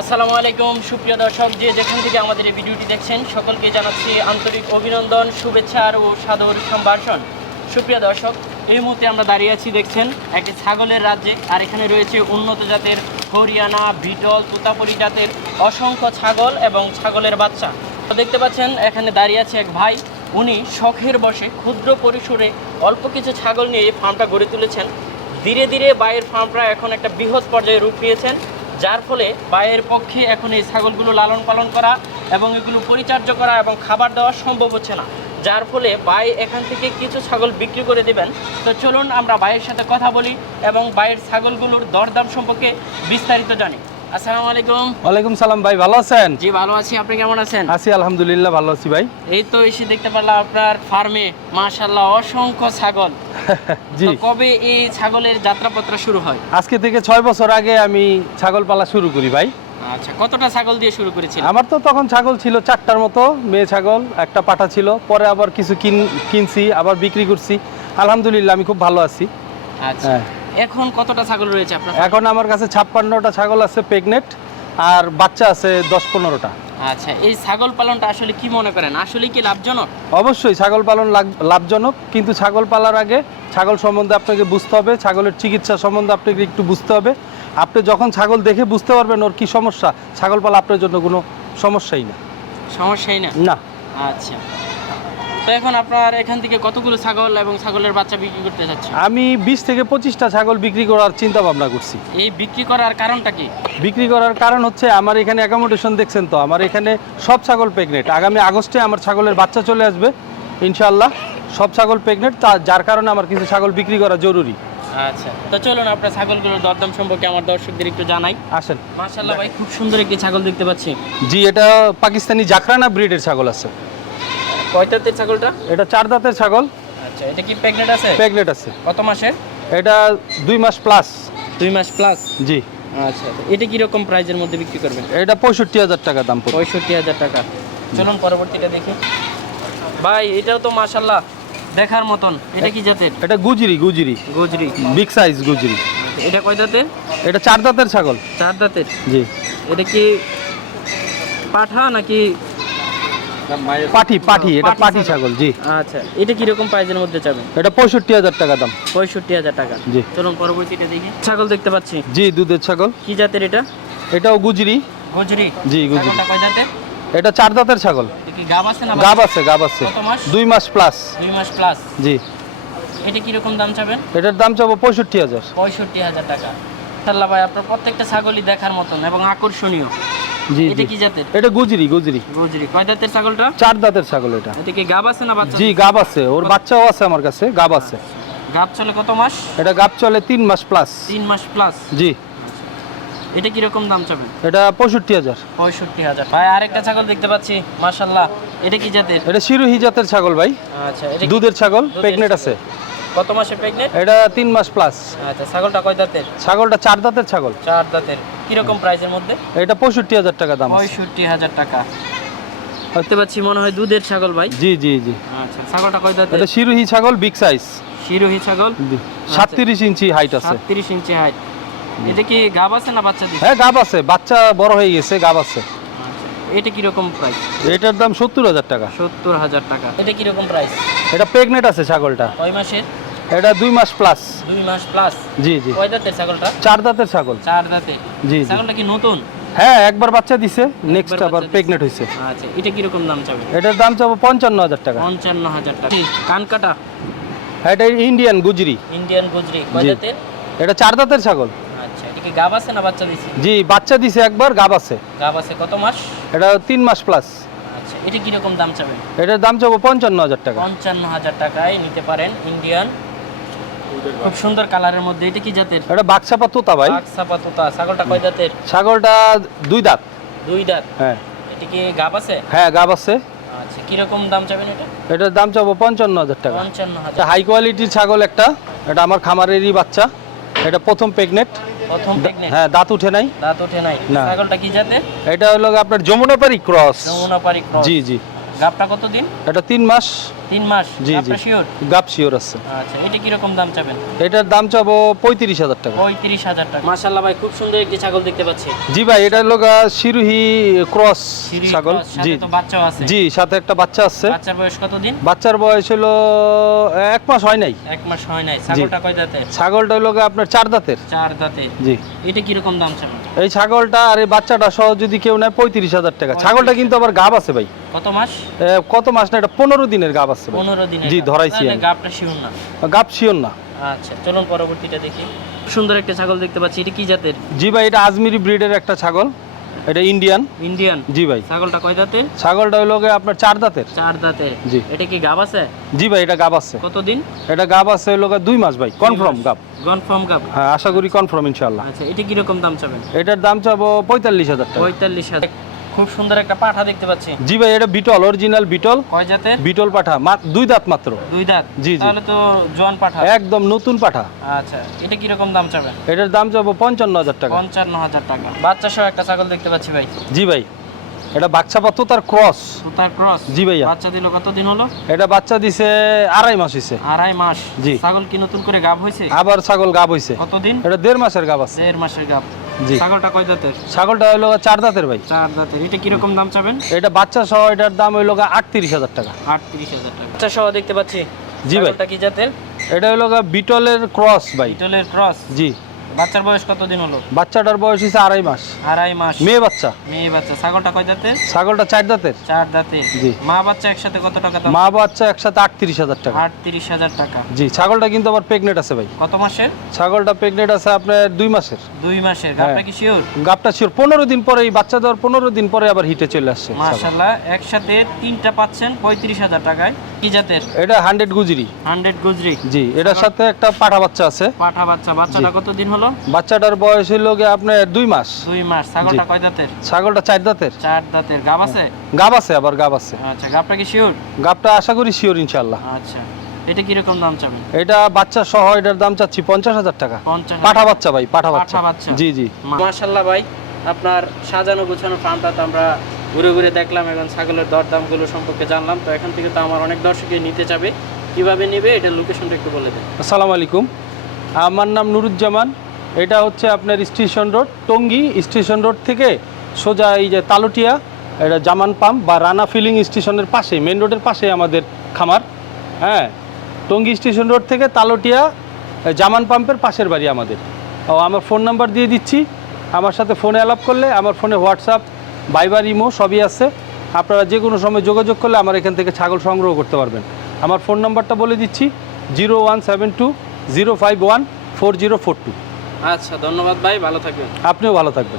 আসসালামু আলাইকুম, সুপ্রিয় দর্শক, যে যেখান থেকে আমাদের এই ভিডিওটি দেখছেন, সকলকে জানাচ্ছি আন্তরিক অভিনন্দন, শুভেচ্ছা ও সাদর সম্ভাষণ। সুপ্রিয় দর্শক, এই মুহূর্তে আমরা দাঁড়িয়ে আছি, দেখছেন, একটি ছাগলের রাজ্যে, আর এখানে রয়েছে উন্নত জাতের হরিয়ানা, বিটল, তুতাপুরি জাতের অসংখ্য ছাগল এবং ছাগলের বাচ্চা। তো দেখতে পাচ্ছেন, এখানে দাঁড়িয়ে আছে এক ভাই, উনি শখের বসে ক্ষুদ্র পরিসরে অল্প কিছু ছাগল নিয়ে এই ফার্মটা গড়ে তুলেছেন। ধীরে ধীরে বায়ের ফার্মটা এখন একটা বৃহৎ পর্যায়ে রূপ নিয়েছেন। যার ফলে বায়ের পক্ষে এখন এই ছাগলগুলো লালন পালন করা এবং এগুলো পরিচর্যা করা এবং খাবার দেওয়া সম্ভব হচ্ছে না। যার ফলে বাই এখান থেকে কিছু ছাগল বিক্রি করে দেবেন। তো চলুন আমরা বাইয়ের সাথে কথা বলি এবং বাইয়ের ছাগলগুলোর দরদাম সম্পর্কে বিস্তারিত জানি। আসসালামু আলাইকুম। ওয়ালাইকুম সালাম ভাই ভালো আছেন? জি ভালো আছি। আপনি কেমন আছেন? আছি আলহামদুলিল্লাহ ভালো আছি ভাই। এই তো এসে দেখতে পারলাম আপনার ফার্মে অসংখ্য ছাগল। জি। কবে এই ছাগলের যাত্রাপত্রা শুরু হয়? আজকে থেকে ছয় বছর আগে আমি ছাগল পালা শুরু করি ভাই। আচ্ছা কতটা ছাগল দিয়ে শুরু আমার তো তখন ছাগল ছিল চারটার মতো মেয়ে ছাগল একটা পাঠা ছিল পরে আবার কিছু কিন কিনছি আবার বিক্রি করছি। আলহামদুলিল্লাহ আমি খুব ভালো আছি। আচ্ছা। হ্যাঁ। এখন কতটা ছাগল রয়েছে আপনার এখন আমার কাছে ছাপ্পান্নটা ছাগল আছে প্রেগনেট আর বাচ্চা আছে দশ পনেরোটা। আচ্ছা এই ছাগল পালনটা আসলে কি মনে করেন? আসলে কি লাভজনক? অবশ্যই ছাগল পালন লাভজনক কিন্তু ছাগল পালার আগে ছাগল সম্বন্ধে আপনাকে বুঝতে হবে ছাগলের চিকিৎসা সম্বন্ধে আপনাকে একটু বুঝতে হবে। আপনি যখন ছাগল দেখে বুঝতে পারবেন ওর কি সমস্যা ছাগল পালা আপনার জন্য কোনো সমস্যাই না। সমস্যাই না? না। আচ্ছা। তো এখন আপনার এখান থেকে কতগুলো ছাগল এবং ছাগলের বাচ্চা বিক্রি করতে যাচ্ছে আমি বিশ থেকে পঁচিশটা ছাগল বিক্রি করার চিন্তা ভাবনা করছি। এই বিক্রি করার কারণটা কি? বিক্রি করার কারণ হচ্ছে আমার এখানে অ্যাকোমোডেশন দেখছেন তো আমার এখানে সব ছাগল প্রেগনেন্ট আগামী আগস্টে আমার ছাগলের বাচ্চা চলে আসবে ইনশাল্লাহ সব ছাগল প্রেগনেন্ট তা যার কারণে আমার কিছু ছাগল বিক্রি করা জরুরি। আচ্ছা তো চলুন আপনার ছাগলগুলোর দরদাম সম্পর্কে আমার দর্শকদের একটু জানাই। আসেন। মাশাল্লাহ ভাই খুব সুন্দর একটি ছাগল দেখতে পাচ্ছি। জি এটা পাকিস্তানি জাকরানা ব্রিডের ছাগল আছে। কয়টাতে ছাগলটা? এটা চার দাঁতের ছাগল। আচ্ছা এটা কি প্রেগনেন্ট আছে? প্রেগনেন্ট আছে। কত মাসে এটা দুই মাস প্লাস দুই মাস প্লাস জি। আচ্ছা এটা কীরকম প্রাইজের মধ্যে বিক্রি করবেন? এটা পঁয়ষট্টি হাজার টাকা দাম পড়বে। পঁয়ষট্টি হাজার টাকা। চলুন পরবর্তীটা দেখি। ভাই এটাও তো মাশাল্লাহ দেখার মতন। এটা কি জাতের? এটা গুজরি গুজরি। গোজরি। বিগ সাইজ গুজরি। এটা কয় দাঁতের এটা চার দাঁতের ছাগল। চার দাঁতের জি। এটা কি পাঠা নাকি পাঠি পাঠি এটা পাঠি ছাগল। জি। আচ্ছা এটা কীরকম প্রাইজের মধ্যে যাবেন এটা পঁয়ষট্টি হাজার টাকা দাম। পঁয়ষট্টি হাজার টাকা। জি। চলুন পরবর্তীটা দেখি। ছাগল দেখতে পাচ্ছি। জি দুধের ছাগল। কি জাতের এটা? এটাও গুজরি। গোজরি। জি, গুজরি। এটা চার দাঁতের ছাগল। কি গাব আছে না গাব আছে গাব আছে। দুই মাস প্লাস দুই মাস প্লাস জি। এটা কীরকম দাম চাবেন? এটার দাম চাবো পঁয়ষট্টি হাজার। পঁয়ষট্টি হাজার টাকা। ভাই আপনার প্রত্যেকটা ছাগলই দেখার মতন এবং আকর্ষণীয়। জি এটা কি জাতের? এটা গুজরি গুজরি। গোজরি। কয় দাঁতের ছাগলটা? চার দাঁতের ছাগল এটা। এটা কি গাব আছে না বাচ্চা জি গাব আছে। ওর বাচ্চাও আছে আমার কাছে গাব আছে। গাব চলে কত মাস? এটা গাব চলে তিন মাস প্লাস তিন মাস প্লাস জি। এটা কীরকম দাম এটা পঁয়ষট্টি হাজার। পঁয়ষট্টি হাজার। ভাই আরেকটা ছাগল দেখতে পাচ্ছি মাশাল্লাহ এটা কি জাতের? এটা শিরোহি জাতের ছাগল ভাই। আচ্ছা দুধের ছাগল দুধের প্রেগনেন্ট আছে। কত মাসে প্রেগনেন্ট এটা তিন মাস প্লাস আচ্ছা ছাগলটা কয় দাঁতের? ছাগলটা চার দাঁতের ছাগল। চার দাঁতের। কীরকম প্রাইসের মধ্যে? এটা পঁয়ষট্টি হাজার টাকা দাম পঁয়ষট্টি হাজার টাকা। দেখতে পাচ্ছি মনে হয় দুধের ছাগল ভাই। জি জি জি। আচ্ছা ছাগলটা কয় দাঁতের? এটা শিরোহি ছাগল বিগ সাইজ শিরোহী ছাগল? সাতত্রিশ ইঞ্চি হাইট আছে। সাতত্রিশ ইঞ্চি হাইট এটা কি গাব আছে না বাচ্চা দিচ্ছে হ্যাঁ গাব আছে। বাচ্চা বড় হয়ে গেছে গাব আছে। আচ্ছা এটা কীরকম প্রাইস এটার দাম সত্তর হাজার টাকা। সত্তর হাজার টাকা। এটা কীরকম প্রাইস এটা প্রেগনেন্ট আছে ছাগলটা। কয় মাসের? এটা দুই মাস প্লাস দুই মাস প্লাস জি জি। কয় দাঁতের ছাগলটা? চার দাঁতের ছাগল। চার দাঁতে। জি ছাগলটা কি নতুন? হ্যাঁ একবার বাচ্চা দিছে নেক্সট আবার প্রেগনেন্ট হয়েছে আচ্ছা এটা কীরকম দাম চাবে? এটার দাম চাবো পঞ্চান্ন হাজার টাকা। পঞ্চান্ন হাজার টাকা। কান কাটা? হ্যাঁ, এটা ইন্ডিয়ান গুজরি। ইন্ডিয়ান গুজরি। কয় দাঁতের? এটা চার দাঁতের ছাগল। আচ্ছা এটা কি গাব আছে না বাচ্চা দিছে? জি বাচ্চা দিছে একবার গাব আছে। গাব আছে কত মাস? এটা তিন মাস প্লাস আচ্ছা এটা কীরকম দাম চাবেন এটার দাম চাবো পঞ্চান্ন হাজার টাকা। পঞ্চান্ন হাজার টাকায় নিতে পারেন ইন্ডিয়ান খুব সুন্দর কালারের মধ্যে। এটা কি জাতের? এটা বাক্সাপা তোতা ভাই। বাক্সাপা তোতা ছাগলটা কয় দাঁতের ছাগলটা দুই দাঁত। দুই দাঁত? হ্যাঁ। এটা কি গাব আছে? হ্যাঁ গাব আছে। আচ্ছা কীরকম দাম চাবেন এটা? এটার দাম চাবো পঞ্চান্ন হাজার টাকা। পঞ্চান্ন হাজার। এটা হাই কোয়ালিটির ছাগল একটা। এটা আমার খামারেরই বাচ্চা। এটা প্রথম প্রেগনেন্ট প্রথম প্রেগনেন্ট হ্যাঁ দাঁত উঠে নাই। দাঁত ওঠে নাই। না। ছাগলটা কি জাতের? এটা হলো আপনার যমুনাপাড়ি ক্রস। নমুনা পারি ক্রস। জি জি। গাবটা কতদিন? এটা তিন মাস। তিন মাস? জি, জি। শিওর? গাপ শিওর আছে। আচ্ছা এটা কীরকম দাম চাবেন? এটার দাম চাবো পঁয়ত্রিশ হাজার টাকা। পঁয়ত্রিশ হাজার টাকা। মাশাল্লাহ ভাই খুব সুন্দর একটি ছাগল দেখতে পাচ্ছি। জি ভাই এটা হলো গা শিরোহি ক্রস ছাগল। জি। আছে। জি সাথে একটা বাচ্চা আছে। বাচ্চার বয়স কতদিন? বাচ্চার বয়স হলো এক মাস হয় নাই। এক মাস হয় নাই। ছাগলটা কয় দাঁতে ছাগলটা হলো আপনার চার দাঁতের। চার দাঁতে জি। এটা কীরকম দাম চাবেন? এই ছাগলটা আর এই বাচ্চাটা সহ যদি কেউ নেয় পঁয়ত্রিশ হাজার টাকা। ছাগলটা কিন্তু আবার গাব আছে ভাই। কত মাস? কত মাস না এটা পনেরো দিনের গাব ভাই। পনেরো দিন জি, ধরাইছি আমি। গাবটা শিওর না। গাব শিওর না। আচ্ছা চলুন পরবর্তীটা দেখি। সুন্দর একটা ছাগল দেখতে পাচ্ছি। এটা কি জাতের? জি ভাই এটা আজমিরি ব্রিডের একটা ছাগল। এটা ইন্ডিয়ান। ইন্ডিয়ান? জি ভাই। ছাগলটা কয় দাঁতের? ছাগলটা হলো আপনার চার দাঁতের। চার দাঁতের। জি। এটা কি গাব আছে? জি ভাই এটা গাব আছে। কতদিন? এটা গাব আছে হলো দুই মাস ভাই। কনফার্ম গাব কনফার্ম গাব হ্যাঁ আশা করি কনফার্ম ইনশাল্লাহ আচ্ছা এটা কীরকম দাম চাবেন? এটার দাম চাবো পঁয়তাল্লিশ হাজার টাকা। পঁয়তাল্লিশ হাজার। খুব সুন্দর একটা পাঠা দেখতে পাচ্ছি। জি ভাই এটা বিটল অরিজিনাল বিটল। কয় জাতের? বিটল পাঠা দুই দাঁত মাত্র। দুই দাঁত? জি, জি। তাহলে তো জোয়ান পাঠা। একদম নতুন পাঠা। আচ্ছা এটা কি রকম দাম চাবেন এটার দাম চাবো পঞ্চান্ন হাজার টাকা। পঞ্চান্ন হাজার টাকা। বাচ্চা সহ একটা ছাগল দেখতে পাচ্ছি ভাই। জি ভাই এটা বাচ্চা পাত্র তার ক্রস। তার ক্রস? জি ভাইয়া। বাচ্চা দিল কতদিন হলো? এটা বাচ্চা দিছে আড়াই মাস হইছে। আড়াই মাস। জি। ছাগল কি নতুন করে গাব হয়েছে আবার ছাগল গাব হইছে। কতদিন? এটা দেড় মাসের গাব আছে। দেড় মাসের গাব। জি। ছাগলটা কয় দাঁতের ছাগলটা হইল চার দাঁতের ভাই। চার দাঁতের এটা কীরকম দাম চাবেন? এটা বাচ্চা সহ এটার দাম হইল আটত্রিশ হাজার টাকা। আটত্রিশ হাজার টাকা। বাচ্চা সহ দেখতে পাচ্ছি। জি ভাই। ছাগলটা কি জাতের? এটা হলো বিটলের ক্রস ভাই। বিটলের ক্রস? জি। বাচ্চার বয়স কতদিন হলো? বাচ্চাটার বয়স হয়েছে আড়াই মাস। আড়াই মাস। মেয়ে বাচ্চা। মেয়ে বাচ্চা। ছাগলটা কয় দাঁতের? ছাগলটা চার দাঁতের। চার দাঁতে জি। মা বাচ্চা একসাথে কত টাকা দাম? মা বাচ্চা একসাথে আটত্রিশ হাজার টাকা। আটত্রিশ হাজার টাকা। জি ছাগলটা কিন্তু আবার প্রেগনেন্ট আছে ভাই। কত মাসের? ছাগলটা প্রেগনেন্ট আছে আপনার দুই মাসের। দুই মাসের। হ্যাঁ। গাবটা কি শিওর? গাপটা ছিল পনেরো দিন পরে এই বাচ্চা দেওয়ার পনেরো দিন পরে আবার হিটে চলে আসছে। মাশাল্লাহ একসাথে তিনটা পাচ্ছেন পঁয়ত্রিশ হাজার টাকায়। কি জাতের? এটা হান্ড্রেড গুজরি। হান্ড্রেড গুজরি। জি এটার সাথে একটা পাঠা বাচ্চা আছে। পাঠা বাচ্চা। বাচ্চাটা কতদিন হলো? বাচ্চাটার বয়স হইল গিয়ে আপনার দুই মাস। দুই মাস। ছাগলটা কয় দাঁতের? ছাগলটা চার দাঁতের। চার দাঁতের। গাব আছে? গাব আছে আবার গাব আছে। আচ্ছা গাবটা কি শিওর? গাবটা আশা করি শিওর ইনশাল্লাহ আচ্ছা এটা কীরকম দাম চাবেন? এটা বাচ্চা সহ এটার দাম চাচ্ছি পঞ্চাশ হাজার টাকা। পঞ্চাশ পাঠা বাচ্চা ভাই পাঠা বাচ্চা। জি জি। মাশাল্লাহ ভাই আপনার সাজানো গোছানো ফার্মটা তো আমরা ঘুরে ঘুরে দেখলাম এবং ছাগলের দর দরদামগুলো সম্পর্কে জানলাম। তো এখান থেকে তো আমার অনেক দর্শকই নিতে চাবে। কীভাবে নেবে এটা লোকেশনটা একটু বলে দেন। আসসালামু আলাইকুম। আমার নাম নুরুজ্জামান। এটা হচ্ছে আপনার station road, Tongi station road থেকে সোজা এই যে তালুটিয়া, এটা জামান পাম্প বা রানা ফিলিং স্টেশনের পাশে মেন রোডের পাশে আমাদের খামার। হ্যাঁ টঙ্গী স্টেশন রোড থেকে তালুটিয়া জামান পাম্পের পাশের বাড়ি আমাদের। ও, আমার ফোন নাম্বার দিয়ে দিচ্ছি। আমার সাথে ফোনে অ্যালাপ করলে, আমার ফোনে হোয়াটসঅ্যাপ বাইবার ইমো সবই আছে। আপনারা যে কোনো সময় যোগাযোগ করলে আমার এখান থেকে ছাগল সংগ্রহ করতে পারবেন। আমার ফোন নাম্বারটা বলে দিচ্ছি, zero one seven two zero five one four zero four two. আচ্ছা ধন্যবাদ ভাই ভালো থাকবেন। আপনিও ভালো থাকবেন।